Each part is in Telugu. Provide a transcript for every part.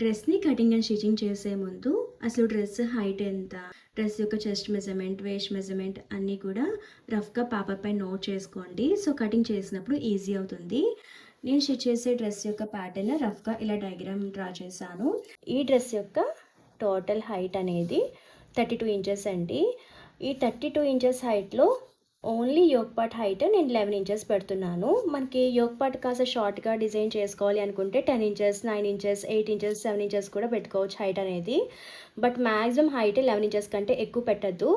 డ్రెస్ని కటింగ్ అండ్ స్టిచ్చింగ్ చేసే ముందు అసలు డ్రెస్ హైట్ ఎంత, డ్రెస్ యొక్క చెస్ట్ మెజర్మెంట్, వేస్ట్ మెజర్మెంట్ అన్నీ కూడా రఫ్గా పేపర్ పై నోట్ చేసుకోండి. సో కటింగ్ చేసినప్పుడు ఈజీ అవుతుంది. నేను స్టిచ్ చేసే డ్రెస్ యొక్క ప్యాటర్న్ రఫ్గా ఇలా డయాగ్రామ్ డ్రా చేశాను. ఈ డ్రెస్ యొక్క టోటల్ హైట్ అనేది 32 ఇంచెస్ అండి. ఈ 32 ఇంచెస్ హైట్లో ఓన్లీ యోక్ పార్ట్ హైట్ నేను 11 ఇంచెస్ పెడుతున్నాను. మనకి యోక్ పార్ట్ కాస్త షార్ట్గా డిజైన్ చేసుకోవాలి అనుకుంటే 10 ఇంచెస్, 9 ఇంచెస్, 8 ఇంచెస్, 7 ఇంచెస్ కూడా పెట్టుకోవచ్చు హైట్ అనేది. బట్ మ్యాక్సిమం హైట్ 11 ఇంచెస్ కంటే ఎక్కువ పెట్టద్దు.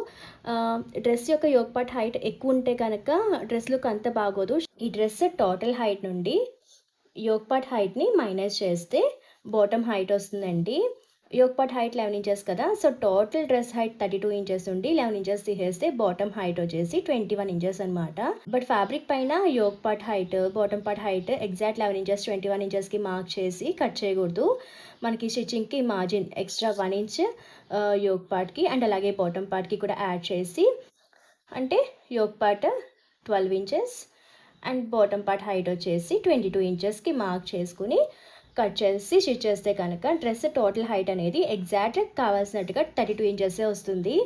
డ్రెస్ యొక్క యోక్ పార్ట్ హైట్ ఎక్కువ ఉంటే కనుక డ్రెస్ లుక్ అంత బాగోదు. ఈ డ్రెస్ టోటల్ హైట్ నుండి యోక్ పార్ట్ హైట్ని మైనస్ చేస్తే బాటమ్ హైట్ వస్తుందండి. యోక్ పార్ట్ హైట్ 11 ఇంచెస్ కదా, so total dress height 32 inches ఉండి 11 ఇంచెస్ తీసేస్తే బాటమ్ హైట్ వచ్చేసి 21 ఇంచెస్ అనమాట. బట్ ఫ్యాబ్రిక్ పైన yoke part height, bottom part height exact 11 inches 21 ఇంచెస్కి మార్క్ చేసి కట్ చేయకూడదు. మనకి స్టిచ్చింగ్కి మార్జిన్ ఎక్స్ట్రా 1 ఇంచ్ యోక్ పార్ట్కి అండ్ అలాగే బాటమ్ పార్ట్కి కూడా యాడ్ చేసి, అంటే yoke part 12 inches and bottom part height వచ్చేసి 22 ఇంచెస్కి మార్క్ చేసుకుని కట్ చేసి స్టిచ్ చేస్తే కనుక డ్రెస్ టోటల్ హైట్ అనేది ఎగ్జాక్ట్ కావాల్సినట్టుగా 32 ఇంచెసే వస్తుంది.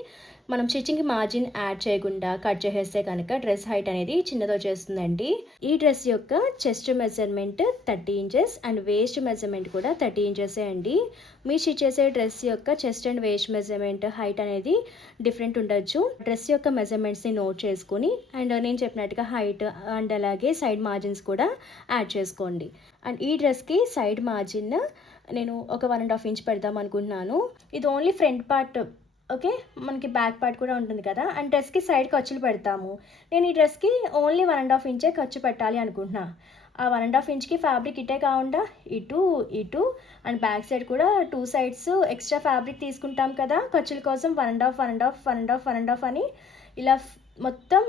మనం స్టిచ్చింగ్కి మార్జిన్ యాడ్ చేయకుండా కట్ చేసేస్తే కనుక డ్రెస్ హైట్ అనేది చిన్నది వచ్చేస్తుందండి. ఈ డ్రెస్ యొక్క chest measurement 30 inches and waste measurement కూడా 30 ఇంచెసే అండి. మీ స్టిచ్ చేసే డ్రెస్ యొక్క chest and waste measurement height అనేది డిఫరెంట్ ఉండొచ్చు. డ్రెస్ యొక్క మెజర్మెంట్స్ని నోట్ చేసుకుని అండ్ నేను చెప్పినట్టుగా హైట్ అండ్ అలాగే సైడ్ మార్జిన్స్ కూడా యాడ్ చేసుకోండి. అండ్ ఈ డ్రెస్కి సైడ్ మార్జిన్ నేను ఒక 1.5 ఇంచ్ పెడదాం అనుకుంటున్నాను. ఇది ఓన్లీ ఫ్రంట్ పార్ట్, ఓకే. మనకి బ్యాక్ పార్ట్ కూడా ఉంటుంది కదా, అండ్ డ్రెస్కి సైడ్ ఖర్చులు పెడతాము. నేను ఈ డ్రెస్కి ఓన్లీ 1.5 ఇంచే ఖర్చు పెట్టాలి అనుకుంటున్నా. ఆ 1.5 ఇంచ్కి ఫ్యాబ్రిక్ ఇటే కాకుండా ఇటు అండ్ బ్యాక్ సైడ్ కూడా 2 సైడ్స్ ఎక్స్ట్రా ఫ్యాబ్రిక్ తీసుకుంటాం కదా ఖర్చుల కోసం. 1.5 అని ఇలా మొత్తం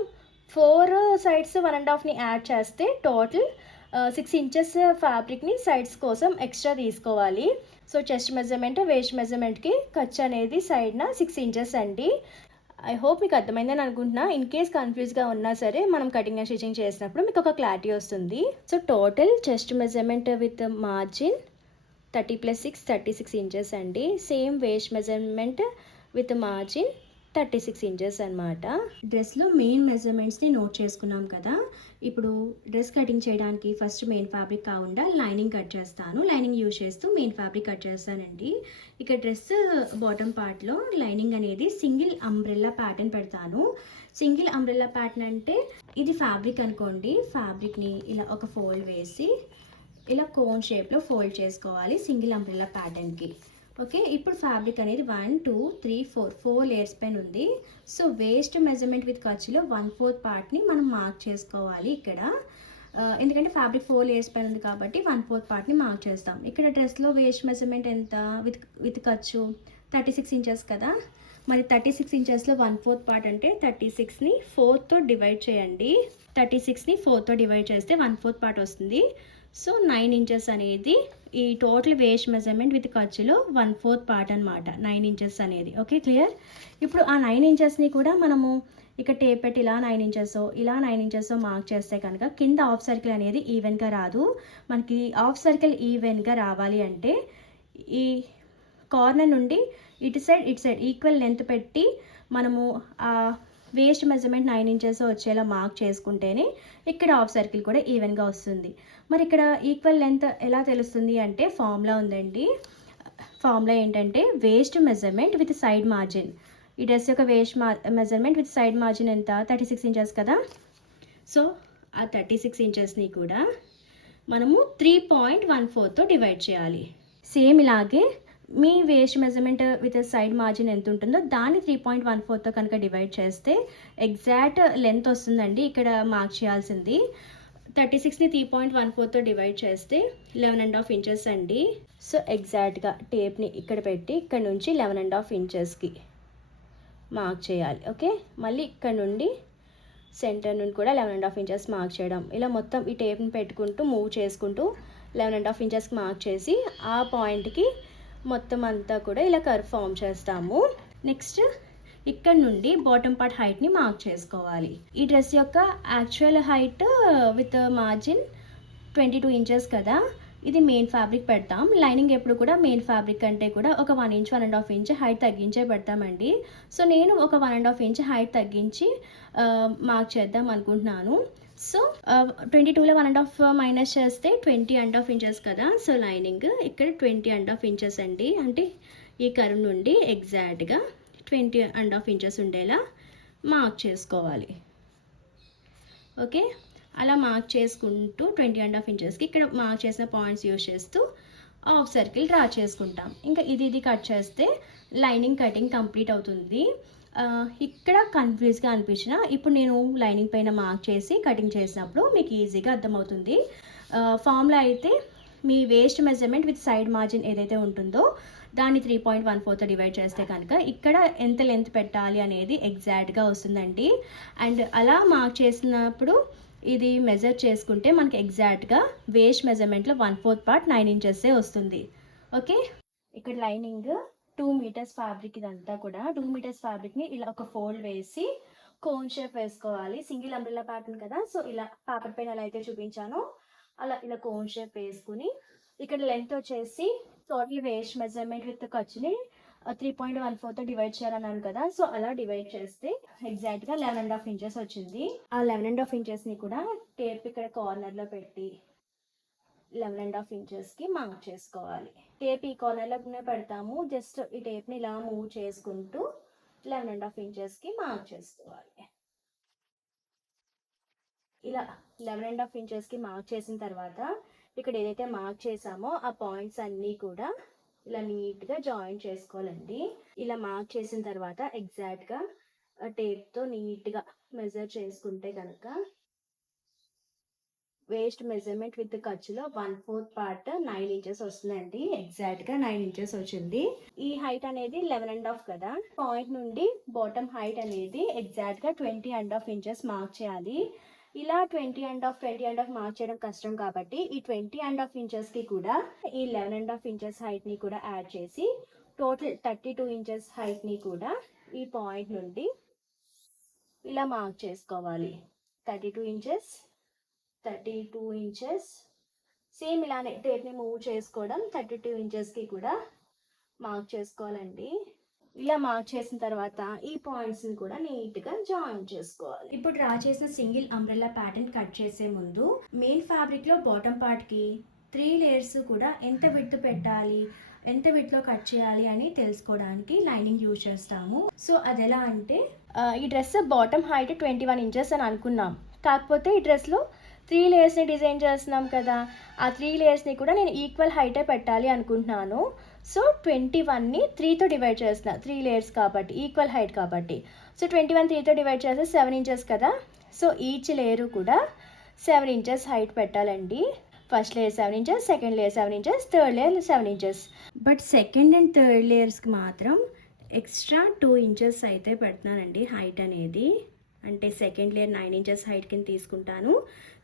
4 సైడ్స్ 1.5ని యాడ్ చేస్తే టోటల్ 6 ఇంచెస్ ఫ్యాబ్రిక్ని సైడ్స్ కోసం ఎక్స్ట్రా తీసుకోవాలి. సో చెస్ట్ మెజర్మెంట్, వేస్ట్ మెజర్మెంట్కి ఖర్చు అనేది సైడ్న 6 ఇంచెస్ అండి. ఐ హోప్ మీకు అర్థమైందని అనుకుంటున్నా. ఇన్ కేస్ కన్ఫ్యూజ్గా ఉన్నా సరే మనం కటింగ్ అండ్ స్టిచ్చింగ్ చేసినప్పుడు మీకు ఒక క్లారిటీ వస్తుంది. So total chest measurement with margin 30 + 6 36 inches అండి. Same waist measurement with margin 36 inches అనమాట. డ్రెస్లో మెయిన్ మెజర్మెంట్స్ని నోట్ చేసుకున్నాం కదా. ఇప్పుడు డ్రెస్ కటింగ్ చేయడానికి ఫస్ట్ మెయిన్ ఫ్యాబ్రిక్ కాకుండా లైనింగ్ కట్ చేస్తాను. లైనింగ్ యూజ్ చేస్తూ మెయిన్ ఫ్యాబ్రిక్ కట్ చేస్తానండి. ఇక డ్రెస్ బాటమ్ పార్ట్లో లైనింగ్ అనేది సింగిల్ అంబ్రెల్లా ప్యాటర్న్ పెడతాను. సింగిల్ అంబ్రెల్లా ప్యాటర్న్ అంటే ఇది ఫ్యాబ్రిక్ అనుకోండి. ఫ్యాబ్రిక్ని ఇలా ఒక ఫోల్డ్ వేసి ఇలా కోన్ షేప్లో ఫోల్డ్ చేసుకోవాలి సింగిల్ అంబ్రెల్లా ప్యాటర్న్కి. ఓకే, ఇప్పుడు ఫ్యాబ్రిక్ అనేది 1 2 3 4 లేయర్స్ పైన ఉంది. సో వేస్ట్ మెజర్మెంట్ విత్ ఖర్చులో 1/4 పార్ట్ని మనం మార్క్ చేసుకోవాలి ఇక్కడ. ఎందుకంటే ఫ్యాబ్రిక్ 4 లేయర్స్ పైన ఉంది కాబట్టి 1/4 పార్ట్ని మార్క్ చేస్తాం. ఇక్కడ డ్రెస్లో వేస్ట్ మెజర్మెంట్ ఎంత విత్ ఖర్చు 36 ఇంచెస్ కదా. మరి 36 ఇంచెస్లో 1/4 పార్ట్ అంటే 36ని 4తో డివైడ్ చేయండి. 36ని 4తో డివైడ్ చేస్తే 1/4 పార్ట్ వస్తుంది. సో 9 ఇంచెస్ అనేది ఈ టోటల్ వేస్ట్ మెజర్మెంట్ విత్ ఖర్చులో 1/4 పార్ట్ అనమాట 9 ఇంచెస్ అనేది. Okay, clear. ఇప్పుడు ఆ 9 ఇంచెస్ని కూడా మనము ఇక టేప్ పెట్టి ఇలా 9 ఇంచెస్ మార్క్ చేస్తే కనుక కింద హాఫ్ సర్కిల్ అనేది ఈవెన్గా రాదు. మనకి హాఫ్ సర్కిల్ ఈవెన్గా రావాలి అంటే ఈ కార్నర్ నుండి ఇటు సైడ్ ఈక్వల్ లెంత్ పెట్టి మనము ఆ వేస్ట్ మెజర్మెంట్ 9 ఇంచెస్ వచ్చేలా మార్క్ చేసుకుంటేనే ఇక్కడ హాఫ్ సర్కిల్ కూడా ఈవెన్గా వస్తుంది. మరి ఇక్కడ ఈక్వల్ లెంత్ ఎలా తెలుస్తుంది అంటే ఫార్ములా ఉందండి. ఫార్ములా ఏంటంటే waste measurement with side margin. ఈ డ్రెస్ యొక్క waste measurement with side margin ఎంత 36 ఇంచెస్ కదా. సో ఆ 36 ఇంచెస్ని కూడా మనము 3.14తో డివైడ్ చేయాలి. సేమ్ ఇలాగే మీ waist measurement with side margin ఎంత ఉంటుందో దాన్ని 3.14తో కనుక డివైడ్ చేస్తే ఎగ్జాక్ట్ లెంత్ వస్తుందండి. ఇక్కడ మార్క్ చేయాల్సింది 36ని 3.14తో డివైడ్ చేస్తే 11.5 ఇంచెస్ అండి. సో ఎగ్జాక్ట్గా టేప్ని ఇక్కడ పెట్టి ఇక్కడ నుంచి 11.5 ఇంచెస్కి మార్క్ చేయాలి. ఓకే, మళ్ళీ ఇక్కడ నుండి సెంటర్ నుండి కూడా 11.5 ఇంచెస్ మార్క్ చేయడం. ఇలా మొత్తం ఈ టేప్ని పెట్టుకుంటూ మూవ్ చేసుకుంటూ 11.5 ఇంచెస్కి మార్క్ చేసి ఆ పాయింట్కి మొత్తం అంతా కూడా ఇలా కర్వ్ ఫామ్ చేస్తాము. నెక్స్ట్ ఇక్కడ నుండి బాటమ్ పార్ట్ హైట్ని మార్క్ చేసుకోవాలి. ఈ డ్రెస్ యొక్క actual height with margin 22 inches కదా. ఇది మెయిన్ ఫ్యాబ్రిక్ పెడతాం. లైనింగ్ ఎప్పుడు కూడా మెయిన్ ఫ్యాబ్రిక్ కంటే కూడా ఒక 1 ఇంచ్, 1½ ఇంచ్ హైట్ తగ్గించే పెడతామండి. సో, నేను ఒక 1½ ఇంచ్ హైట్ తగ్గించి మార్క్ చేద్దాం అనుకుంటున్నాను. సో, 22లో 1½ మైనస్ చేస్తే 20½ ఇంచెస్ కదా! సో, లైనింగ్ ఇక్కడ 20½ ఇంచెస్ అండి. అంటే ఈ కర్వ్ నుండి ఎగ్జాక్ట్‌గా 20½ ఇంచెస్ ఉండేలా మార్క్ చేసుకోవాలి. ఓకే. అలా మార్క్ చేసుకుంటూ 20½ ఇంచెస్కి ఇక్కడ మార్క్ చేసిన పాయింట్స్ యూజ్ చేస్తూ హాఫ్ సర్కిల్ డ్రా చేసుకుంటాం. ఇంకా ఇది కట్ చేస్తే లైనింగ్ కటింగ్ కంప్లీట్ అవుతుంది. ఇక్కడ కన్ఫ్యూజ్గా అనిపించిన ఇప్పుడు నేను లైనింగ్ పైన మార్క్ చేసి కటింగ్ చేసినప్పుడు మీకు ఈజీగా అర్థమవుతుంది. ఫార్ములా అయితే మీ waist measurement with side margin ఏదైతే ఉంటుందో దాన్ని 3.14తో డివైడ్ చేస్తే కనుక ఇక్కడ ఎంత లెంత్ పెట్టాలి అనేది ఎగ్జాక్ట్గా వస్తుందండి. అండ్ అలా మార్క్ చేసినప్పుడు ఇది మెజర్ చేసుకుంటే మనకి ఎగ్జాక్ట్గా వేస్ట్ మెజర్మెంట్లో 1/4 పార్ట్ 9 ఇంచెసే వస్తుంది. ఓకే. ఇక్కడ లైనింగ్ 2 మీటర్స్ ఫ్యాబ్రిక్, ఇదంతా కూడా 2 మీటర్స్ ఫ్యాబ్రిక్ని ఇలా ఒక ఫోల్డ్ వేసి కోన్ షేప్ వేసుకోవాలి. సింగిల్ అంబ్రెల్లా ప్యాటర్న్ కదా, సో ఇలా పేపర్ పైన ఎలా అయితే చూపించానో అలా ఇలా కోన్ షేప్ వేసుకుని ఇక్కడ లెంత్ వచ్చేసి టోటల్ వేస్ట్ మెజర్మెంట్ విత్ ఖర్చుని 3.14తో డివైడ్ చేయాలన్నాను కదా, సో అలా డివైడ్ చేస్తే ఎగ్జాక్ట్గా 11½ ఇంచెస్ వచ్చింది. ఆ 11½ ఇంచెస్ని కూడా టేప్ ఇక్కడ కార్నర్లో పెట్టి 11½ ఇంచెస్కి మార్క్ చేసుకోవాలి. టేప్ ఈ కార్నర్లోనే పెడతాము. జస్ట్ ఈ టేప్ని ఇలా మూవ్ చేసుకుంటూ 11½ ఇంచెస్కి మార్క్ చేసుకోవాలి. ఇలా 11½ ఇంచెస్కి మార్క్ చేసిన తర్వాత ఇక్కడ ఏదైతే మార్క్ చేసామో ఆ పాయింట్స్ అన్నీ కూడా ఇలా నీట్గా జాయిన్ చేసుకోవాలండి. ఇలా మార్క్ చేసిన తర్వాత ఎగ్జాక్ట్గా టేప్తో నీట్గా మెజర్ చేసుకుంటే కనుక వేస్ట్ మెజర్మెంట్ విత్ ఖర్చులో 1/4 పార్ట్ 9 ఇంచెస్ వస్తుందండి. ఎగ్జాక్ట్గా 9 ఇంచెస్ వచ్చింది. ఈ హైట్ అనేది 11½ కదా, పాయింట్ నుండి బాటమ్ హైట్ అనేది ఎగ్జాక్ట్గా 20½ ఇంచెస్ మార్క్ చేయాలి. ఇలా 20½ మార్క్ చేయడం కష్టం కాబట్టి ఈ 20½ ఇంచెస్కి కూడా ఈ 11½ ఇంచెస్ హైట్ని కూడా యాడ్ చేసి టోటల్ 32 ఇంచెస్ హైట్ని కూడా ఈ పాయింట్ నుండి ఇలా మార్క్ చేసుకోవాలి. 32 ఇంచెస్, 32 ఇంచెస్, సేమ్ ఇలానే టేప్ని మూవ్ చేసుకోవడం 32 ఇంచెస్కి కూడా మార్క్ చేసుకోవాలండి. ఇలా మార్క్ చేసిన తర్వాత ఈ పాయింట్స్ని కూడా నీట్గా జాయిన్ చేసుకోవాలి. ఇప్పుడు డ్రా చేసిన సింగిల్ అంబ్రెల్లా ప్యాటర్న్ కట్ చేసే ముందు మెయిన్ ఫ్యాబ్రిక్లో బాటమ్ పార్ట్కి 3 లేయర్స్ కూడా ఎంత విడ్త్ పెట్టాలి, ఎంత విడ్త్లో కట్ చేయాలి అని తెలుసుకోవడానికి లైనింగ్ యూజ్ చేస్తాము. సో అది ఎలా అంటే ఈ డ్రెస్ బాటమ్ హైట్ 21 ఇంచెస్ అని అనుకున్నాం. కాకపోతే ఈ డ్రెస్లో 3 లేయర్స్ని డిజైన్ చేస్తున్నాం కదా, ఆ 3 లేయర్స్ని కూడా నేను ఈక్వల్ హైటే పెట్టాలి అనుకుంటున్నాను. సో 21ని 3తో డివైడ్ చేస్తున్నా, 3 లేయర్స్ కాబట్టి ఈక్వల్ హైట్ కాబట్టి. సో 21 3తో డివైడ్ చేస్తే 7 ఇంచెస్ కదా, సో ఈచ్ లేయర్ కూడా 7 ఇంచెస్ హైట్ పెట్టాలండి. First layer 7 inches, second layer 7 inches, third layer 7 inches. But second and third లేయర్స్కి మాత్రం ఎక్స్ట్రా 2 ఇంచెస్ అయితే పెడుతున్నానండి హైట్ అనేది. అంటే సెకండ్ లేయర్ 9 ఇంచెస్ హైట్ కింద తీసుకుంటాను,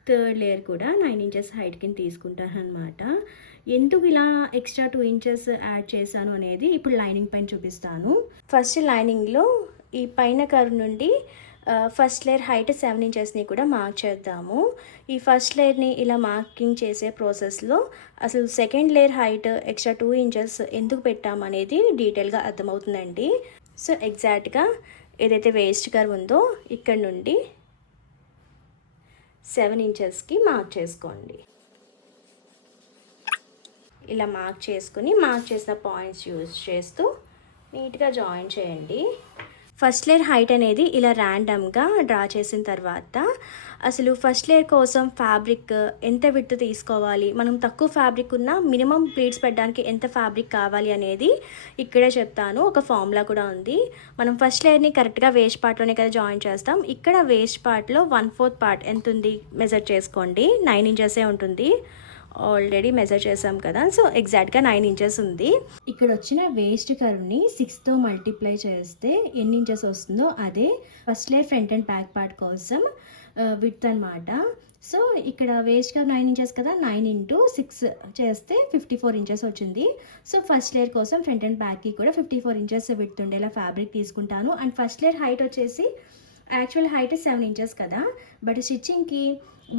థర్డ్ లేయర్ కూడా 9 ఇంచెస్ హైట్ కింద తీసుకుంటాను అనమాట. ఎందుకు ఇలా ఎక్స్ట్రా 2 ఇంచెస్ యాడ్ చేశాను అనేది ఇప్పుడు లైనింగ్ పైన చూపిస్తాను. ఫస్ట్ లైనింగ్లో ఈ పైన కర్వ్ నుండి ఫస్ట్ లేయర్ హైట్ 7 ఇంచెస్ని కూడా మార్క్ చేద్దాము. ఈ ఫస్ట్ లేయర్ని ఇలా మార్కింగ్ చేసే ప్రాసెస్లో అసలు second layer height extra 2 inches ఎందుకు పెట్టామనేది డీటెయిల్గా అర్థమవుతుందండి. సో ఎగ్జాక్ట్గా ఏదైతే వేస్ట్ కర్వ్ ఉందో ఇక్కడ నుండి 7 ఇంచెస్కి మార్క్ చేసుకోండి. ఇలా మార్క్ చేసుకుని మార్క్ చేసిన పాయింట్స్ యూజ్ చేస్తూ నీట్గా జాయిన్ చేయండి. ఫస్ట్ లేయర్ హైట్ అనేది ఇలా ర్యాండమ్గా డ్రా చేసిన తర్వాత అసలు ఫస్ట్ లేయర్ కోసం ఫ్యాబ్రిక్ ఎంత విడ్త్ తీసుకోవాలి, మనం తక్కువ ఫ్యాబ్రిక్ ఉన్న మినిమం ప్లీట్స్ పెట్టడానికి ఎంత ఫ్యాబ్రిక్ కావాలి అనేది ఇక్కడే చెప్తాను. ఒక ఫార్ములా కూడా ఉంది. మనం ఫస్ట్ లేయర్ని కరెక్ట్గా వేస్ట్ పార్ట్లోనే కదా జాయిన్ చేస్తాం. ఇక్కడ వేస్ట్ పార్ట్లో 1/4 పార్ట్ ఎంత ఉంది మెజర్ చేసుకోండి. 9 ఇంచెసే ఉంటుంది. ఆల్రెడీ మెజర్ చేసాం కదా, సో ఎగ్జాక్ట్గా 9 ఇంచెస్ ఉంది. ఇక్కడ వచ్చిన వేస్ట్ కర్వ్ని 6తో మల్టిప్లై చేస్తే ఎన్ని ఇంచెస్ వస్తుందో అదే first layer front and back part కోసం విడ్త్ అనమాట. సో ఇక్కడ వేస్ట్ కర్వ్ 9 ఇంచెస్ కదా, 9 × 6 చేస్తే 54 ఇంచెస్ వచ్చింది. సో ఫస్ట్ లేయర్ కోసం ఫ్రంట్ అండ్ బ్యాక్కి కూడా 54 ఇంచెస్ విడ్త్ ఉండేలా ఫ్యాబ్రిక్ తీసుకుంటాను. అండ్ ఫస్ట్ లేయర్ హైట్ వచ్చేసి యాక్చువల్ హైట్ 7 ఇంచెస్ కదా, బట్ స్టిచ్చింగ్కి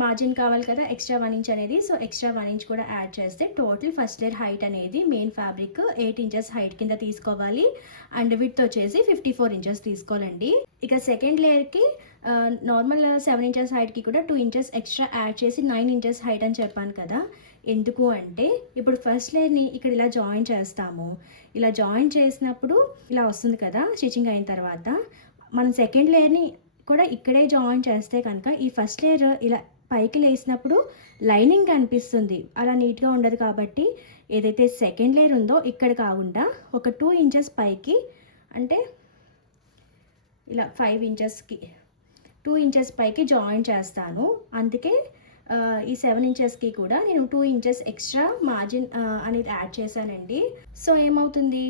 మార్జిన్ కావాలి కదా ఎక్స్ట్రా 1 ఇంచ్ అనేది. సో ఎక్స్ట్రా 1 ఇంచ్ కూడా యాడ్ చేస్తే టోటల్ ఫస్ట్ లేయర్ హైట్ అనేది మెయిన్ ఫ్యాబ్రిక్ 8 ఇంచెస్ హైట్ కింద తీసుకోవాలి. అండ్ విడ్త్ వచ్చేసి 54 ఇంచెస్ తీసుకోవాలండి. ఇక సెకండ్ లేయర్కి నార్మల్ 7 ఇంచెస్ హైట్కి కూడా 2 ఇంచెస్ ఎక్స్ట్రా యాడ్ చేసి 9 ఇంచెస్ హైట్ అని చెప్పాను కదా. ఎందుకు అంటే ఇప్పుడు ఫస్ట్ లేయర్ని ఇక్కడ ఇలా జాయిన్ చేస్తాము. ఇలా జాయిన్ చేసినప్పుడు ఇలా వస్తుంది కదా స్టిచ్చింగ్ అయిన తర్వాత. మనం సెకండ్ లేయర్ని కూడా ఇక్కడే జాయిన్ చేస్తే కనుక ఈ ఫస్ట్ లేయర్ ఇలా పైకి లేసినప్పుడు లైనింగ్ కనిపిస్తుంది, అలా నీట్గా ఉండదు. కాబట్టి ఏదైతే సెకండ్ లేయర్ ఉందో ఇక్కడ కాకుండా ఒక 2 ఇంచెస్ పైకి, అంటే ఇలా 5 ఇంచెస్కి 2 ఇంచెస్ పైకి జాయిన్ చేస్తాను. అందుకే ఈ 7 ఇంచెస్కి కూడా నేను 2 ఇంచెస్ ఎక్స్ట్రా మార్జిన్ అనేది యాడ్ చేశానండి. సో ఏమవుతుంది,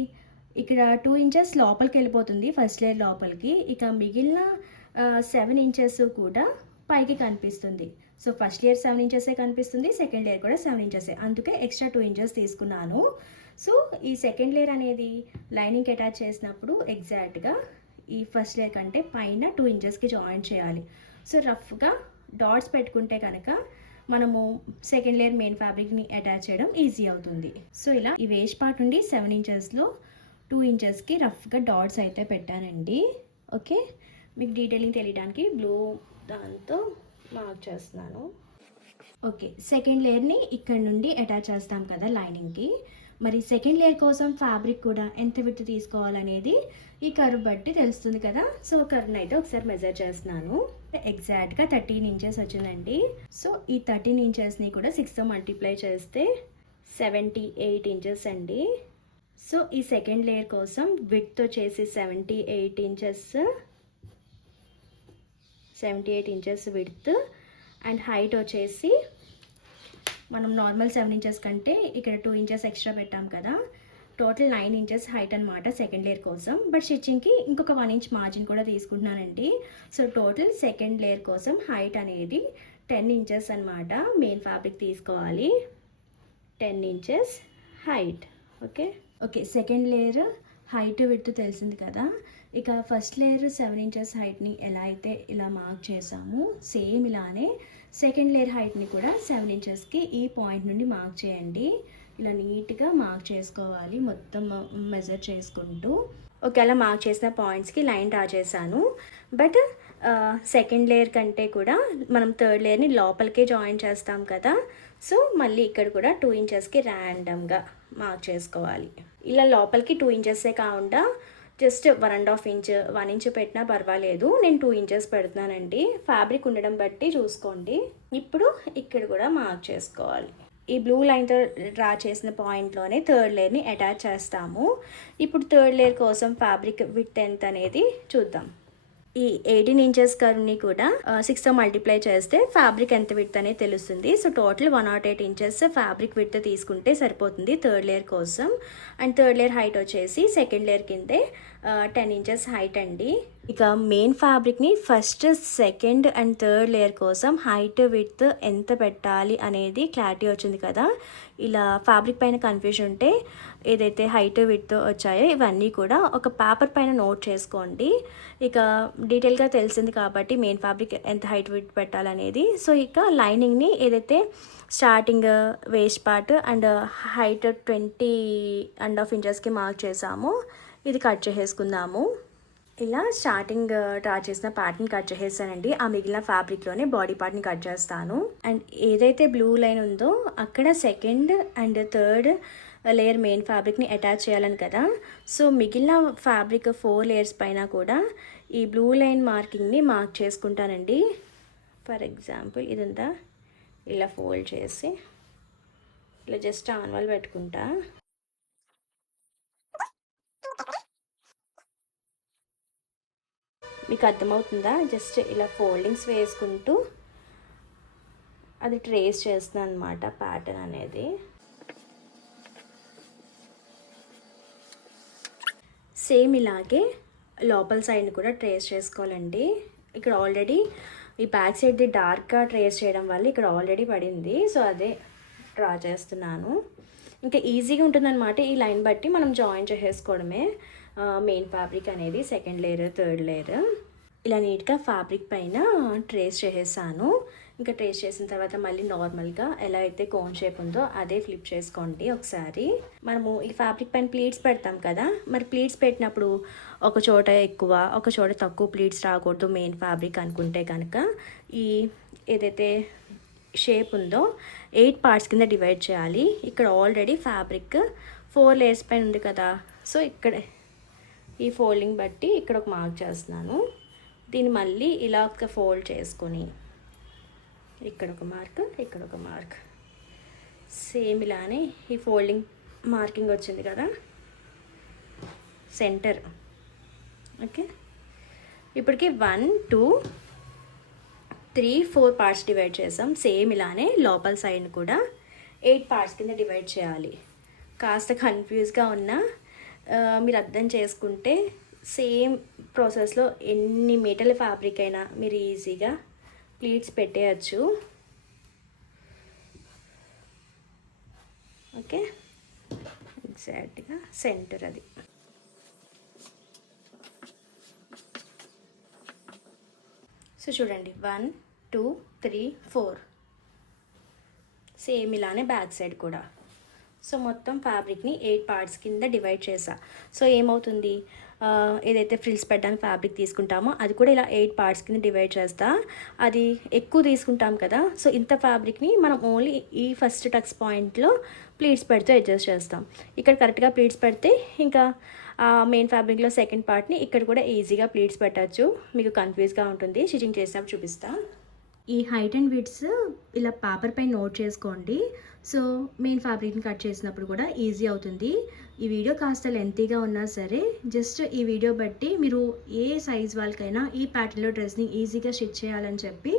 ఇక్కడ 2 ఇంచెస్ లోపలికి వెళ్ళిపోతుంది ఫస్ట్ లేయర్ లోపలికి. ఇక మిగిలిన 7 ఇంచెస్ కూడా పైకి కనిపిస్తుంది. సో ఫస్ట్ లేయర్ 7 ఇంచెసే కనిపిస్తుంది, సెకండ్ లేయర్ కూడా 7 ఇంచెసే. అందుకే ఎక్స్ట్రా 2 ఇంచెస్ తీసుకున్నాను. సో ఈ సెకండ్ లేయర్ అనేది లైనింగ్కి అటాచ్ చేసినప్పుడు ఎగ్జాక్ట్గా ఈ ఫస్ట్ లేయర్ కంటే పైన 2 ఇంచెస్కి జాయిన్ చేయాలి. సో రఫ్గా డాట్స్ పెట్టుకుంటే కనుక మనము సెకండ్ లేయర్ మెయిన్ ఫ్యాబ్రిక్ని అటాచ్ చేయడం ఈజీ అవుతుంది. సో ఇలా ఈ వేస్ట్ పార్ట్ నుండి 7 ఇంచెస్లో 2 ఇంచెస్కి రఫ్గా డాట్స్ అయితే పెట్టానండి. ఓకే, మీకు డీటెయిలింగ్ తెలియడానికి బ్లూ దాంతో మార్క్ చేస్తున్నాను. ఓకే, సెకండ్ లేయర్ని ఇక్కడ నుండి అటాచ్ చేస్తాం కదా లైనింగ్కి. మరి సెకండ్ లేయర్ కోసం ఫ్యాబ్రిక్ కూడా ఎంత విడ్త్ తీసుకోవాలనేది ఈ కర్వ్ బట్టి తెలుస్తుంది కదా. సో కర్వ్ని అయితే ఒకసారి మెజర్ చేస్తున్నాను. ఎగ్జాక్ట్గా 13 ఇంచెస్ వచ్చిందండి. సో ఈ 13 ఇంచెస్ని కూడా 6తో మల్టిప్లై చేస్తే 78 ఇంచెస్ అండి. సో ఈ సెకండ్ లేయర్ కోసం విడ్త్ వచ్చేసి 78 ఇంచెస్ విడ్త్. అండ్ హైట్ వచ్చేసి మనం నార్మల్ 7 ఇంచెస్ కంటే ఇక్కడ 2 ఇంచెస్ ఎక్స్ట్రా పెట్టాం కదా, టోటల్ 9 ఇంచెస్ హైట్ అనమాట సెకండ్ లేయర్ కోసం. బట్ స్టిచ్చింగ్కి ఇంకొక 1 ఇంచ్ మార్జిన్ కూడా తీసుకుంటున్నానండి. సో టోటల్ సెకండ్ లేయర్ కోసం హైట్ అనేది 10 ఇంచెస్ అనమాట. మెయిన్ ఫ్యాబ్రిక్ తీసుకోవాలి, 10 inches height. Okay, second layer height width తెలిసింది కదా. ఇక ఫస్ట్ లేయర్ 7 ఇంచెస్ హైట్ని ఎలా అయితే ఇలా మార్క్ చేసాము, సేమ్ ఇలానే సెకండ్ లేయర్ హైట్ని కూడా 7 ఇంచెస్కి ఈ పాయింట్ నుండి మార్క్ చేయండి. ఇలా నీట్గా మార్క్ చేసుకోవాలి మొత్తం మెజర్ చేసుకుంటూ. ఓకే, అలా మార్క్ చేసిన పాయింట్స్కి లైన్ డ్రా చేశాను. బట్ సెకండ్ లేయర్ కంటే కూడా మనం థర్డ్ లేయర్ని లోపలికే జాయిన్ చేస్తాం కదా. సో మళ్ళీ ఇక్కడ కూడా 2 ఇంచెస్కి ర్యాండమ్గా మార్క్ చేసుకోవాలి. ఇలా లోపలికి 2 ఇంచెస్సే కాకుండా జస్ట్ 1.5 ఇంచ్ 1 ఇంచ్ పెట్టినా పర్వాలేదు. నేను 2 ఇంచెస్ పెడుతున్నానండి. ఫ్యాబ్రిక్ ఉండడం బట్టి చూసుకోండి. ఇప్పుడు ఇక్కడ కూడా మార్క్ చేసుకోవాలి. ఈ బ్లూ లైన్తో డ్రా చేసిన పాయింట్లోనే థర్డ్ లేయర్ని అటాచ్ చేస్తాము. ఇప్పుడు థర్డ్ లేయర్ కోసం ఫ్యాబ్రిక్ విడ్త్ ఎంత అనేది చూద్దాం. ఈ 18 ఇంచెస్ కర్వ్ని కూడా 6తో మల్టిప్లై చేస్తే ఫ్యాబ్రిక్ ఎంత విడ్త్ అనేది తెలుస్తుంది. So total 108 inches fabric width తీసుకుంటే సరిపోతుంది థర్డ్ లేయర్ కోసం. అండ్ థర్డ్ లేయర్ హైట్ వచ్చేసి సెకండ్ లేయర్ కిందే 10 ఇంచెస్ హైట్ అండి. ఇక మెయిన్ ఫ్యాబ్రిక్ని first, second and third layer కోసం హైట్ విడ్త్ ఎంత పెట్టాలి అనేది క్లారిటీ వచ్చింది కదా. ఇలా ఫ్యాబ్రిక్ పైన కన్ఫ్యూజన్ ఉంటే ఏదైతే హైట్ విడ్త్ వచ్చాయో ఇవన్నీ కూడా ఒక పేపర్ పైన నోట్ చేసుకోండి. ఇక డీటెయిల్గా తెలిసింది కాబట్టి మెయిన్ ఫ్యాబ్రిక్ ఎంత హైట్ విడ్త్ పెట్టాలనేది. సో ఇక లైనింగ్ని ఏదైతే starting waist part and height 20.5 ఇంచెస్కి మార్క్ చేసామో ఇది కట్ చేసేసుకుందాము. ఇలా స్టార్టింగ్ డ్రా చేసిన పార్ట్ని కట్ చేసేసానండి. ఆ మిగిలిన ఫ్యాబ్రిక్లోనే బాడీ పార్ట్ని కట్ చేస్తాను. అండ్ ఏదైతే బ్లూ లైన్ ఉందో అక్కడ second and third layer main ఫ్యాబ్రిక్ని అటాచ్ చేయాలని కదా. సో మిగిలిన ఫ్యాబ్రిక్ 4 లేయర్స్ పైన కూడా ఈ బ్లూ లైన్ మార్కింగ్ని మార్క్ చేసుకుంటానండి. ఫర్ ఎగ్జాంపుల్ ఇదంతా ఇలా ఫోల్డ్ చేసి ఇలా జస్ట్ ఆన్వాల్ పెట్టుకుంటా. మీకు అర్థమవుతుందా? జస్ట్ ఇలా ఫోల్డింగ్స్ వేసుకుంటూ అది ట్రేస్ చేస్తున్నాను అనమాట ప్యాటర్న్ అనేది. సేమ్ ఇలాగే లోపల సైడ్ని కూడా ట్రేస్ చేసుకోవాలండి. ఇక్కడ ఆల్రెడీ ఈ బ్యాక్ సైడ్ది డార్క్గా ట్రేస్ చేయడం వల్ల ఇక్కడ ఆల్రెడీ పడింది. సో అదే డ్రా చేస్తున్నాను. ఇంకా ఈజీగా ఉంటుందన్నమాట. ఈ లైన్ బట్టి మనం జాయిన్ చేసేసుకోవడమే మెయిన్ ఫ్యాబ్రిక్ అనేది సెకండ్ లేయర్ థర్డ్ లేయర్. ఇలా నీట్గా ఫ్యాబ్రిక్ పైన ట్రేస్ చేసేసాను. ఇంకా ట్రేస్ చేసిన తర్వాత మళ్ళీ నార్మల్గా ఎలా అయితే కోన్ షేప్ ఉందో అదే ఫ్లిప్ చేసుకోండి ఒకసారి. మనము ఈ ఫ్యాబ్రిక్ పైన ప్లీట్స్ పెడతాం కదా, మరి ప్లీట్స్ పెట్టినప్పుడు ఒక చోట ఎక్కువ ఒక చోట తక్కువ ప్లీట్స్ రాకూడదు మెయిన్ ఫ్యాబ్రిక్ అనుకుంటే కనుక ఈ ఏదైతే షేప్ ఉందో 8 పార్ట్స్ కింద డివైడ్ చేయాలి. ఇక్కడ ఆల్రెడీ ఫ్యాబ్రిక్ 4 లేయర్స్ పైన ఉంది కదా, సో ఇక్కడ ఈ ఫోల్డింగ్ బట్టి ఇక్కడ ఒక మార్క్ చేస్తున్నాను. దీన్ని మళ్ళీ ఇలా ఒక ఫోల్డ్ చేసుకొని ఇక్కడ ఒక మార్క్, ఇక్కడ ఒక మార్క్, సేమ్ ఇలానే ఈ ఫోల్డింగ్ మార్కింగ్ వచ్చింది కదా సెంటర్. ఓకే, ఇప్పటికి 1 2 3 4 పార్ట్స్ డివైడ్ చేసాం. సేమ్ ఇలానే లోపల సైడ్ కూడా 8 పార్ట్స్ కింద డివైడ్ చేయాలి. కాస్త కన్ఫ్యూజ్గా ఉన్నా మీరు అర్థం చేసుకుంటే సేమ్ ప్రాసెస్లో ఎన్ని మీటర్ల ఫ్యాబ్రిక్ అయినా మీరు ఈజీగా ప్లీట్స్ పెట్టేయచ్చు. ఓకే, ఎగ్జాక్ట్గా సెంటర్ అది. సో చూడండి 1 2 3 4 సేమ్ ఇలానే బ్యాక్ సైడ్ కూడా. సో మొత్తం ఫ్యాబ్రిక్ని 8 పార్ట్స్ కింద డివైడ్ చేసా. సో ఏమవుతుంది, ఏదైతే ఫ్రిల్స్ పెట్టడానికి ఫ్యాబ్రిక్ తీసుకుంటామో అది కూడా ఇలా 8 పార్ట్స్ కింద డివైడ్ చేస్తా. అది ఎక్కువ తీసుకుంటాం కదా, సో ఇంత ఫ్యాబ్రిక్ని మనం ఓన్లీ ఈ ఫస్ట్ టక్స్ పాయింట్లో ప్లీట్స్ పెడితే అడ్జస్ట్ చేస్తాం. ఇక్కడ కరెక్ట్గా ప్లీట్స్ పెడితే ఇంకా మెయిన్ ఫ్యాబ్రిక్లో సెకండ్ పార్ట్ని ఇక్కడ కూడా ఈజీగా ప్లీట్స్ పెట్టచ్చు. మీకు కన్ఫ్యూజ్గా ఉంటుంది, స్టిచింగ్ చేసినప్పుడు చూపిస్తా. ఈ హైట్ అండ్ విడ్త్స్ ఇలా పేపర్ పై నోట్ చేసుకోండి. సో మెయిన్ ఫ్యాబ్రిక్ని కట్ చేసినప్పుడు కూడా ఈజీ అవుతుంది. ఈ వీడియో కాస్త లెంతీగా ఉన్నా సరే జస్ట్ ఈ వీడియో బట్టి మీరు ఏ సైజ్ వాళ్ళకైనా ఈ ప్యాటర్న్లో డ్రెస్ని ఈజీగా స్టిచ్ చేయాలని చెప్పి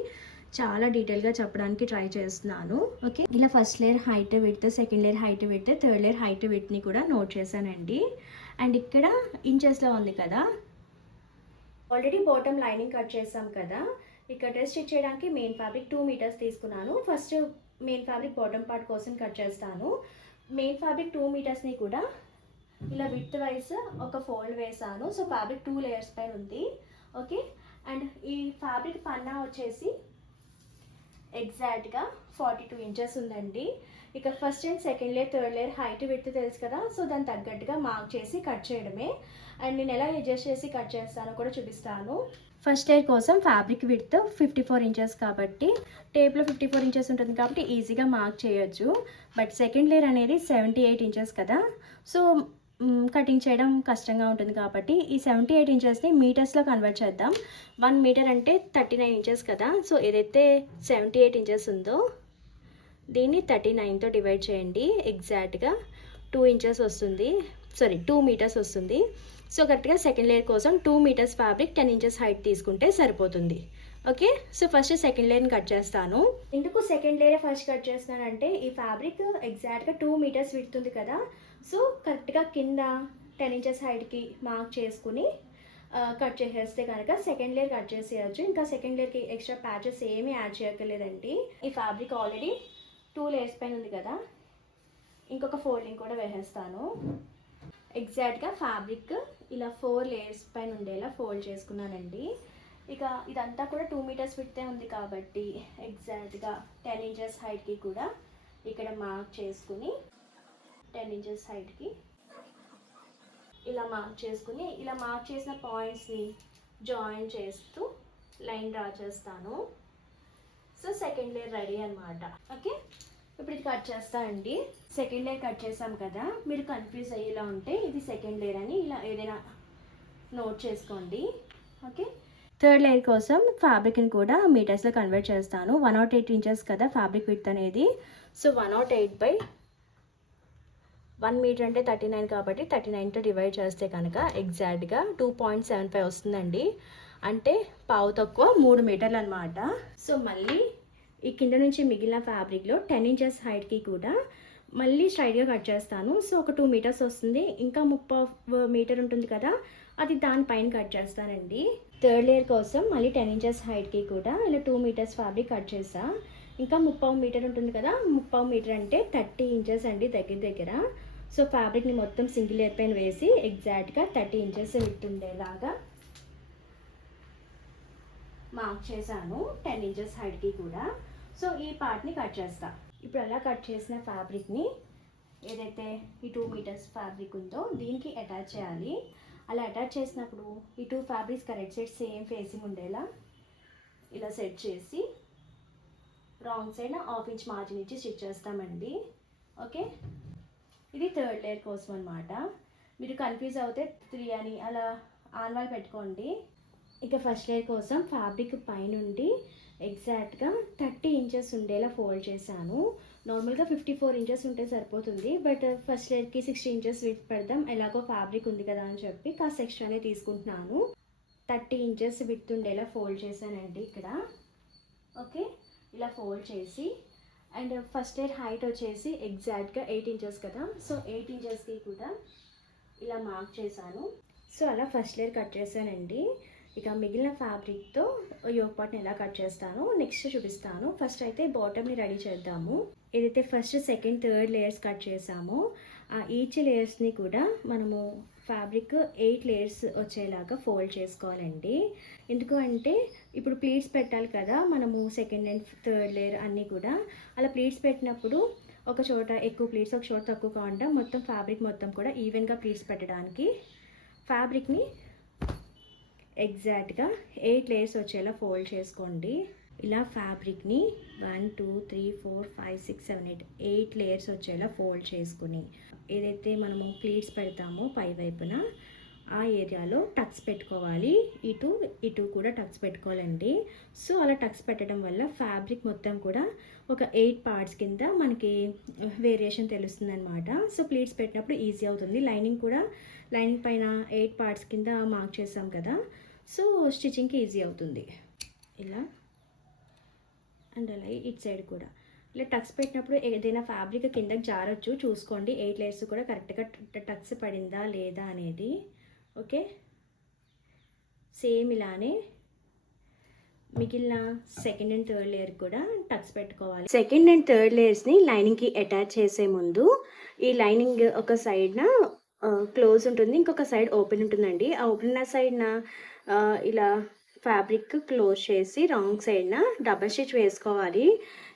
చాలా డీటెయిల్గా చెప్పడానికి ట్రై చేస్తున్నాను. ఓకే, ఇలా first layer height width, second layer height width, third layer height విడ్త్ని కూడా నోట్ చేశానండి. అండ్ ఇక్కడ ఇంచెస్లో ఉంది కదా, ఆల్రెడీ బాటమ్ లైనింగ్ కట్ చేసాం కదా. ఇక్కడ డ్రెస్ స్టిచ్ చేయడానికి మెయిన్ ఫ్యాబ్రిక్ 2 మీటర్స్ తీసుకున్నాను. First main fabric bottom part కోసం కట్ చేస్తాను. మెయిన్ ఫ్యాబ్రిక్ 2 మీటర్స్ని కూడా ఇలా విడ్త్ వైజ్ ఒక ఫోల్డ్ వేసాను. సో ఫ్యాబ్రిక్ 2 లేయర్స్ పైన ఉంది. ఓకే, అండ్ ఈ ఫ్యాబ్రిక్ పన్నా వచ్చేసి ఎగ్జాక్ట్గా 42 ఇంచెస్ ఉందండి. ఇక first and second layer third layer height width తెలుసు కదా, సో దాన్ని తగ్గట్టుగా మార్క్ చేసి కట్ చేయడమే. అండ్ నేను ఎలా అడ్జస్ట్ చేసి కట్ చేస్తానో కూడా చూపిస్తాను. ఫస్ట్ లేయర్ కోసం ఫ్యాబ్రిక్ విడ్త్ 54 ఇంచెస్ కాబట్టి టేప్లో 54 ఇంచెస్ ఉంటుంది కాబట్టి ఈజీగా మార్క్ చేయొచ్చు. బట్ సెకండ్ లేయర్ అనేది 78 ఇంచెస్ కదా, సో కటింగ్ చేయడం కష్టంగా ఉంటుంది కాబట్టి ఈ 78 ఇంచెస్ని మీటర్స్లో కన్వర్ట్ చేద్దాం. 1 మీటర్ అంటే 39 ఇంచెస్ కదా, సో ఏదైతే 78 ఇంచెస్ ఉందో దీన్ని 39తో డివైడ్ చేయండి. ఎగ్జాక్ట్గా 2 ఇంచెస్ వస్తుంది, 2 మీటర్స్ వస్తుంది. సో కరెక్ట్గా సెకండ్ లేయర్ కోసం 2 మీటర్స్ ఫ్యాబ్రిక్ 10 ఇంచెస్ హైట్ తీసుకుంటే సరిపోతుంది. ఓకే, సో ఫస్ట్ సెకండ్ లేయర్ని కట్ చేస్తాను. ఎందుకు సెకండ్ లేయర్ ఫస్ట్ కట్ చేస్తున్నానంటే ఈ ఫ్యాబ్రిక్ ఎగ్జాక్ట్గా 2 మీటర్స్ విడుతుంది కదా, సో కరెక్ట్గా కింద 10 ఇంచెస్ హైట్కి మార్క్ చేసుకుని కట్ చేసేస్తే కనుక సెకండ్ లేయర్ కట్ చేసేయచ్చు. ఇంకా సెకండ్ లేయర్కి ఎక్స్ట్రా ప్యాచెస్ ఏమీ యాడ్ చేయక్కర్లేదండి. ఈ ఫ్యాబ్రిక్ ఆల్రెడీ 2 లేయర్స్ పైన ఉంది కదా, ఇంకొక ఫోల్డింగ్ కూడా వేసేస్తాను. ఎగ్జాక్ట్గా ఫ్యాబ్రిక్ ఇలా 4 లేయర్స్ పైన ఉండేలా ఫోల్డ్ చేసుకున్నానండి. ఇక ఇదంతా కూడా 2 మీటర్స్ విడ్తే ఉంది కాబట్టి ఎగ్జాక్ట్గా 10 ఇంచెస్ హైట్కి కూడా ఇక్కడ మార్క్ చేసుకుని 10 ఇంచెస్ హైట్కి ఇలా మార్క్ చేసుకుని ఇలా మార్క్ చేసిన పాయింట్స్ని జాయిన్ చేస్తూ లైన్ డ్రా చేస్తాను. సో సెకండ్ లేయర్ రెడీ అనమాట. ఓకే, ఇప్పుడు ఇది కట్ చేస్తా అండి. సెకండ్ లేయర్ కట్ చేసాం కదా, మీరు కన్ఫ్యూజ్ అయ్యేలా ఉంటే ఇది సెకండ్ లేయర్ అని ఇలా ఏదైనా నోట్ చేసుకోండి. ఓకే, థర్డ్ లేయర్ కోసం ఫ్యాబ్రిక్ని కూడా మీటర్స్లో కన్వర్ట్ చేస్తాను. 108 ఇంచెస్ కదా ఫ్యాబ్రిక్ విడ్త్ అనేది, సో 108/1 మీటర్ అంటే 39 కాబట్టి 39తో డివైడ్ చేస్తే కనుక ఎగ్జాక్ట్గా 2.75 వస్తుందండి. అంటే పావు తక్కువ 3 మీటర్లు అనమాట. సో మళ్ళీ ఈ కింద నుంచి మిగిలిన ఫ్యాబ్రిక్లో 10 ఇంచెస్ హైట్కి కూడా మళ్ళీ స్ట్రైట్గా కట్ చేస్తాను. సో ఒక 2 మీటర్స్ వస్తుంది. ఇంకా 30 మీటర్ ఉంటుంది కదా, అది దానిపైన కట్ చేస్తానండి. థర్డ్ లేయర్ కోసం మళ్ళీ 10 ఇంచెస్ హైట్కి కూడా ఇలా 2 మీటర్స్ ఫ్యాబ్రిక్ కట్ చేసా. ఇంకా 30 మీటర్ ఉంటుంది కదా, 30 మీటర్ అంటే 30 ఇంచెస్ అండి దగ్గర. సో ఫ్యాబ్రిక్ని మొత్తం సింగిల్ లేయర్ పైన వేసి ఎగ్జాక్ట్గా 30 ఇంచెస్ విడ్త్ ఉండేలాగా మార్క్ చేశాను 10 ఇంచెస్ హైట్కి కూడా. సో ఈ పార్ట్ని కట్ చేస్తా. ఇప్పుడు అలా కట్ చేసిన ఫ్యాబ్రిక్ని ఏదైతే ఈ 2 మీటర్స్ ఫ్యాబ్రిక్ ఉందో దీనికి అటాచ్ చేయాలి. అలా అటాచ్ చేసినప్పుడు ఈ 2 fabrics correct side same facing ఉండేలా ఇలా సెట్ చేసి wrong side half inch margin ఇచ్చి స్టిచ్ చేస్తామండి. ఓకే, ఇది థర్డ్ లేయర్ కోసం అనమాట. మీరు కన్ఫ్యూజ్ అవుతే 3 అని అలా ఆన్వాల్ పెట్టుకోండి. ఇక ఫస్ట్ లేయర్ కోసం ఫ్యాబ్రిక్ పైనుండి ఎగ్జాక్ట్గా 30 ఇంచెస్ ఉండేలా ఫోల్డ్ చేశాను. నార్మల్గా 54 ఇంచెస్ ఉంటే సరిపోతుంది, బట్ ఫస్ట్ లేయర్కి 60 ఇంచెస్ విడ్త్ పెడదాం, ఎలాగో ఫ్యాబ్రిక్ ఉంది కదా అని చెప్పి కాస్త ఎక్స్ట్రానే తీసుకుంటున్నాను. 30 ఇంచెస్ విడ్త్ ఉండేలా ఫోల్డ్ చేశానండి ఇక్కడ. ఓకే, ఇలా ఫోల్డ్ చేసి అండ్ ఫస్ట్ లేయర్ హైట్ వచ్చేసి ఎగ్జాక్ట్గా 8 ఇంచెస్ కదా, సో 8 ఇంచెస్కి కూడా ఇలా మార్క్ చేశాను. సో అలా ఫస్ట్ లేయర్ కట్ చేశానండి. ఇక మిగిలిన ఫ్యాబ్రిక్తో యోక్ పార్ట్ని ఎలా కట్ చేస్తాను నెక్స్ట్ చూపిస్తాను. ఫస్ట్ అయితే బాటమ్ని రెడీ చేద్దాము. ఏదైతే first second third layers cut చేసామో ఆ ఈచ్ లేయర్స్ని కూడా మనము ఫ్యాబ్రిక్ 8 లేయర్స్ వచ్చేలాగా ఫోల్డ్ చేసుకోవాలండి. ఎందుకు అంటే ఇప్పుడు ప్లీట్స్ పెట్టాలి కదా మనము సెకండ్ అండ్ థర్డ్ లేయర్ అన్నీ కూడా. అలా ప్లీట్స్ పెట్టినప్పుడు ఒక చోట ఎక్కువ ప్లీట్స్ ఒక చోట తక్కువ కాకుండా మొత్తం ఫ్యాబ్రిక్ మొత్తం కూడా ఈవెన్గా ప్లీట్స్ పెట్టడానికి ఫ్యాబ్రిక్ని ఎగ్జాక్ట్గా 8 లేయర్స్ వచ్చేలా ఫోల్డ్ చేసుకోండి. ఇలా ఫ్యాబ్రిక్ని 1 2 3 4 5 6 7 8 లేయర్స్ వచ్చేలా ఫోల్డ్ చేసుకుని ఏదైతే మనము ప్లీట్స్ పెడతామో పై వైపున ఆ ఏరియాలో టక్స్ పెట్టుకోవాలి. ఇటు కూడా టక్స్ పెట్టుకోవాలండి. సో అలా టక్స్ పెట్టడం వల్ల ఫ్యాబ్రిక్ మొత్తం కూడా ఒక 8 పార్ట్స్ కింద మనకి వేరియేషన్ తెలుస్తుంది అనమాట. సో ప్లీట్స్ పెట్టినప్పుడు ఈజీ అవుతుంది. లైనింగ్ పైన 8 పార్ట్స్ కింద మార్క్ చేసాం కదా, సో స్టిచ్చింగ్కి ఈజీ అవుతుంది. ఇలా అండ్ అలాగే ఇటు సైడ్ కూడా ఇలా టక్స్ పెట్టినప్పుడు ఏదైనా ఫ్యాబ్రిక్ కిందకి జారొచ్చు, చూసుకోండి 8 లేయర్స్ కూడా కరెక్ట్గా టక్స్ పడిందా లేదా అనేది. ఓకే, సేమ్ ఇలానే మిగిలిన సెకండ్ అండ్ థర్డ్ లేయర్ కూడా టక్స్ పెట్టుకోవాలి. సెకండ్ అండ్ థర్డ్ లేయర్స్ని లైనింగ్కి అటాచ్ చేసే ముందు ఈ లైనింగ్ ఒక సైడ్న క్లోజ్ ఉంటుంది, ఇంకొక సైడ్ ఓపెన్ ఉంటుందండి. ఆ ఓపెన్ సైడ్న ఇలా ఫ్యాబ్రిక్ క్లోజ్ చేసి రాంగ్ సైడ్న డబల్ స్టిచ్ వేసుకోవాలి.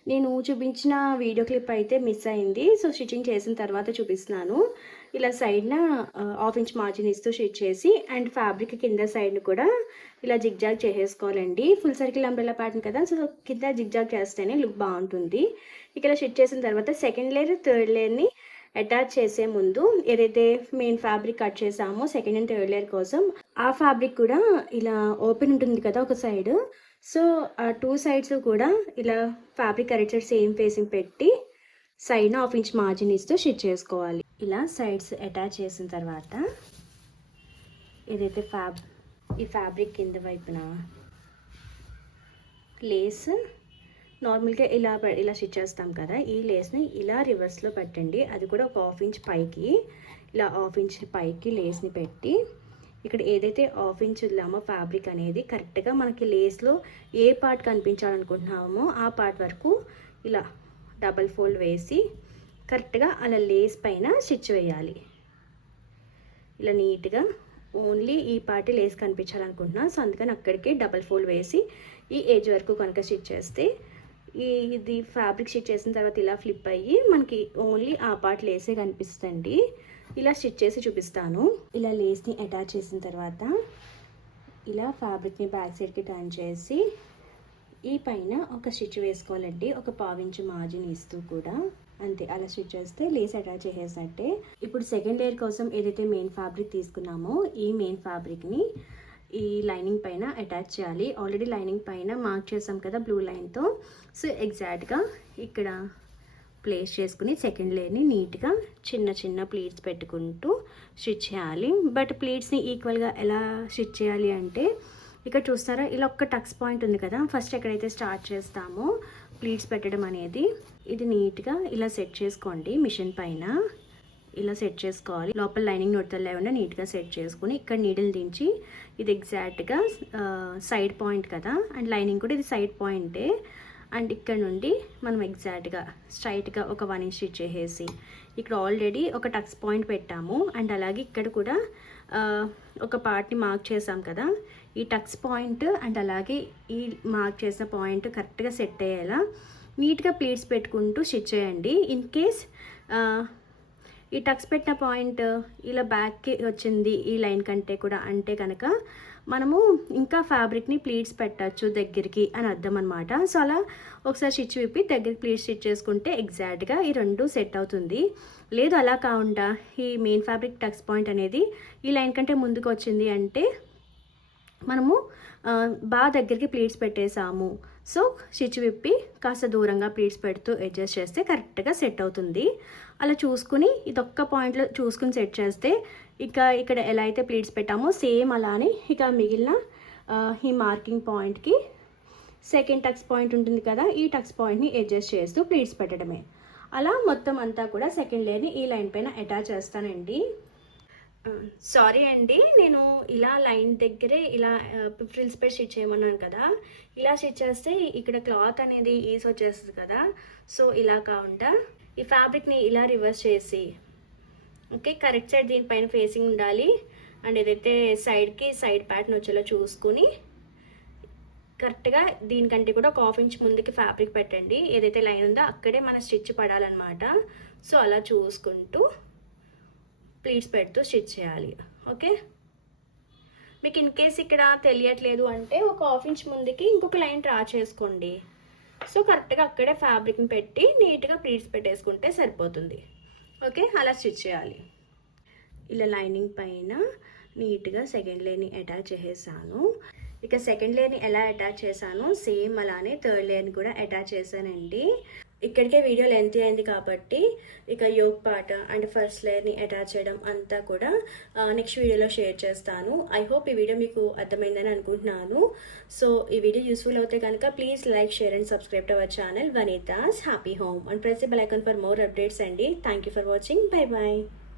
నేను చూపించిన వీడియో క్లిప్ అయితే మిస్ అయింది, సో స్టిచ్చింగ్ చేసిన తర్వాత చూపిస్తున్నాను. ఇలా సైడ్న హాఫ్ ఇంచ్ మార్జిన్ ఇస్తూ స్టిచ్ చేసి అండ్ ఫ్యాబ్రిక్ కింద సైడ్ను కూడా ఇలా జిగ్జాగ్ చేసేసుకోవాలండి. ఫుల్ సర్కిల్ అంబ్రెల్లా ప్యాటర్న్ కదా, సో కింద జిగ్జాగ్ చేస్తేనే లుక్ బాగుంటుంది. ఇక్కడ స్టిచ్ చేసిన తర్వాత సెకండ్ లేయర్ థర్డ్ లేయర్ని అటాచ్ చేసే ముందు ఏదైతే మెయిన్ ఫ్యాబ్రిక్ కట్ చేసామో సెకండ్ అండ్ థర్డ్ లేయర్ కోసం ఆ ఫ్యాబ్రిక్ కూడా ఇలా ఓపెన్ ఉంటుంది కదా ఒక సైడ్, సో ఆ 2 సైడ్స్ కూడా ఇలా fabric correct side same facing పెట్టి సైడ్న హాఫ్ ఇంచ్ మార్జిన్ ఇస్తూ స్టిచ్ చేసుకోవాలి. ఇలా సైడ్స్ అటాచ్ చేసిన తర్వాత ఏదైతే ఈ ఫ్యాబ్రిక్ కింద వైపున లేస్ నార్మల్గా ఇలా స్టిచ్ చేస్తాం కదా, ఈ లేస్ని ఇలా రివర్స్లో పెట్టండి. అది కూడా ఒక హాఫ్ ఇంచ్ పైకి, ఇలా హాఫ్ ఇంచ్ పైకి లేస్ని పెట్టి ఇక్కడ ఏదైతే హాఫ్ ఇంచ్ వదిలామో ఫ్యాబ్రిక్ అనేది కరెక్ట్గా మనకి లేస్లో ఏ పార్ట్ కనిపించాలనుకుంటున్నామో ఆ పార్ట్ వరకు ఇలా డబల్ ఫోల్డ్ వేసి కరెక్ట్గా అలా లేస్ పైన స్టిచ్ వేయాలి. ఇలా నీట్గా ఓన్లీ ఈ పార్ట్ లేస్ కనిపించాలనుకుంటున్నా, సో అందుకని అక్కడికి డబల్ ఫోల్డ్ వేసి ఈ ఏజ్ వరకు కనుక స్టిచ్ చేస్తే ఇది ఫ్యాబ్రిక్ స్టిచ్ చేసిన తర్వాత ఇలా ఫ్లిప్ అయ్యి మనకి ఓన్లీ ఆ పార్ట్ లేసే కనిపిస్తుంది. ఇలా స్టిచ్ చేసి చూపిస్తాను. ఇలా లేస్ని అటాచ్ చేసిన తర్వాత ఇలా ఫ్యాబ్రిక్ని బ్యాక్ సైడ్కి టర్న్ చేసి ఈ పైన ఒక స్టిచ్ వేసుకోవాలండి, ఒక 1/4 ఇంచ్ మార్జిన్ ఇస్తూ కూడా. అంతే, అలా స్టిచ్ చేస్తే లేస్ అటాచ్ చేసేసినట్టే. ఇప్పుడు సెకండ్ లేయర్ కోసం ఏదైతే మెయిన్ ఫ్యాబ్రిక్ తీసుకున్నామో ఈ మెయిన్ ఫ్యాబ్రిక్ని ఈ లైనింగ్ పైన అటాచ్ చేయాలి. ఆల్రెడీ లైనింగ్ పైన మార్క్ చేసాం కదా బ్లూ లైన్తో, సో ఎగ్జాక్ట్గా ఇక్కడ ప్లేస్ చేసుకుని సెకండ్ లేయర్ని నీట్గా చిన్న చిన్న ప్లీట్స్ పెట్టుకుంటూ స్టిచ్ చేయాలి. బట్ ప్లీట్స్ని ఈక్వల్గా ఎలా స్టిచ్ చేయాలి అంటే ఇక్కడ చూస్తారా, ఇలా ఒక్క టక్స్ పాయింట్ ఉంది కదా, ఫస్ట్ ఎక్కడైతే స్టార్ట్ చేస్తామో ప్లీట్స్ పెట్టడం అనేది ఇది నీట్గా ఇలా సెట్ చేసుకోండి. మిషన్ పైన ఇలా సెట్ చేసుకోవాలి. లోపల లైనింగ్ నొడతలు లేకుండా నీట్గా సెట్ చేసుకుని ఇక్కడ నీడిల్ దించి ఇది ఎగ్జాక్ట్గా సైడ్ పాయింట్ కదా, అండ్ లైనింగ్ కూడా ఇది సైడ్ పాయింటే, అండ్ ఇక్కడ నుండి మనం ఎగ్జాక్ట్గా స్ట్రైట్గా ఒక 1 ఇంచ్ స్టిచ్ చేసేసి ఇక్కడ ఆల్రెడీ ఒక టక్స్ పాయింట్ పెట్టాము, అండ్ అలాగే ఇక్కడ కూడా ఒక పార్ట్ని మార్క్ చేసాం కదా, ఈ టక్స్ పాయింట్ అండ్ అలాగే ఈ మార్క్ చేసిన పాయింట్ కరెక్ట్గా సెట్ అయ్యేలా నీట్గా ప్లీట్స్ పెట్టుకుంటూ స్టిచ్ చేయండి. ఇన్ కేస్ ఈ టక్స్ పెట్టిన పాయింట్ ఇలా బ్యాక్కి వచ్చింది ఈ లైన్ కంటే కూడా అంటే కనుక మనము ఇంకా ఫ్యాబ్రిక్ని ప్లీట్స్ పెట్టచ్చు దగ్గరికి అని అర్థం అనమాట. సో అలా ఒకసారి స్టిచ్ విప్పి దగ్గరికి ప్లీట్స్ స్టిచ్ చేసుకుంటే ఎగ్జాక్ట్గా ఈ రెండు సెట్ అవుతుంది. లేదు అలా కాకుండా ఈ మెయిన్ ఫ్యాబ్రిక్ టక్స్ పాయింట్ అనేది ఈ లైన్ కంటే ముందుకు వచ్చింది అంటే మనము బాగా దగ్గరికి ప్లీట్స్ పెట్టేసాము. సో స్టిచ్ విప్పి కాస్త దూరంగా ప్లీట్స్ పెడుతూ అడ్జస్ట్ చేస్తే కరెక్ట్గా సెట్ అవుతుంది. అలా చూసుకుని ఇదొక్క పాయింట్లో చూసుకుని సెట్ చేస్తే ఇక ఇక్కడ ఎలా అయితే ప్లీట్స్ పెట్టామో సేమ్ అలానే ఇక మిగిలిన ఈ మార్కింగ్ పాయింట్కి సెకండ్ టక్స్ పాయింట్ ఉంటుంది కదా, ఈ టక్స్ పాయింట్ని అడ్జస్ట్ చేస్తూ ప్లీట్స్ పెట్టడమే. అలా మొత్తం అంతా కూడా సెకండ్ లేయర్ని ఈ లైన్ పైన అటాచ్ చేస్తానండి. సారీ అండి, నేను ఇలా లైన్ దగ్గరే ఇలా ఫ్రిల్స్ పెట్టి స్టిచ్ చేయమన్నాను కదా, ఇలా స్టిచ్ చేస్తే ఇక్కడ క్లాత్ అనేది ఈజ్ వచ్చేస్తుంది కదా. సో ఇలా కాకుండా ఈ ఫ్యాబ్రిక్ని ఇలా రివర్స్ చేసి ఓకే కరెక్ట్ సైడ్ దీనిపైన ఫేసింగ్ ఉండాలి. అండ్ ఏదైతే సైడ్కి సైడ్ ప్యాటర్న్ వచ్చేలా చూసుకుని కరెక్ట్గా దీనికంటే కూడా ఒక 1/2 ఇంచ్ ముందుకి ఫ్యాబ్రిక్ పెట్టండి. ఏదైతే లైన్ ఉందో అక్కడే మన స్టిచ్ పడాలన్నమాట. సో అలా చూసుకుంటూ ప్లీట్స్ పెడుతూ స్టిచ్ చేయాలి. ఓకే, మీకు ఇన్ కేస్ ఇక్కడ తెలియట్లేదు అంటే ఒక 1/2 ఇంచ్ ముందుకి ఇంకొక లైన్ డ్రా చేసుకోండి. సో కరెక్ట్గా అక్కడే ఫ్యాబ్రిక్ని పెట్టి నీట్గా ప్లీట్స్ పెట్టేసుకుంటే సరిపోతుంది. ఓకే, అలా స్టిచ్ చేయాలి. ఇలా లైనింగ్ పైన నీట్గా సెకండ్ లేయర్ని అటాచ్ చేసేసాను. ఇక సెకండ్ లేయర్ని ఎలా అటాచ్ చేశాను సేమ్ అలానే థర్డ్ లేయర్ని కూడా అటాచ్ చేశానండి. ఇక్కడికే వీడియో లెంత్ అయింది కాబట్టి ఇక యోక్ పార్ట్ అండ్ ఫస్ట్ లేయర్ని అటాచ్ చేయడం అంతా కూడా నెక్స్ట్ వీడియోలో షేర్ చేస్తాను. ఐ హోప్ ఈ వీడియో మీకు అర్థమైందని అనుకుంటున్నాను. సో ఈ వీడియో యూస్ఫుల్ అవుతే కనుక please like, share and subscribe to our channel Vanitha's happy home and press the bell icon for more updates అండి. Thank you for watching. Bye bye.